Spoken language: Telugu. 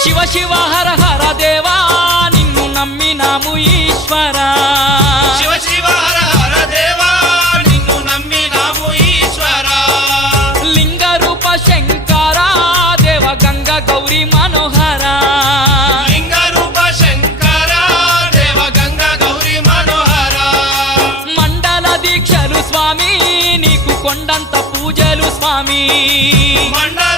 శివ శివ హర హర దేవా నిన్ను నమ్మినాము ఈశ్వరా శివ శివ హర హర దేవా నిన్ను నమ్మినాము ఈశ్వరా లింగ రూప శంకరా దేవ గంగ గౌరీ మనోహరా లింగ రూప శంకరా దేవ గంగ గౌరీ మనోహరా మండల దీక్షలు స్వామి నీకు కొండంత పూజలు స్వామి మండల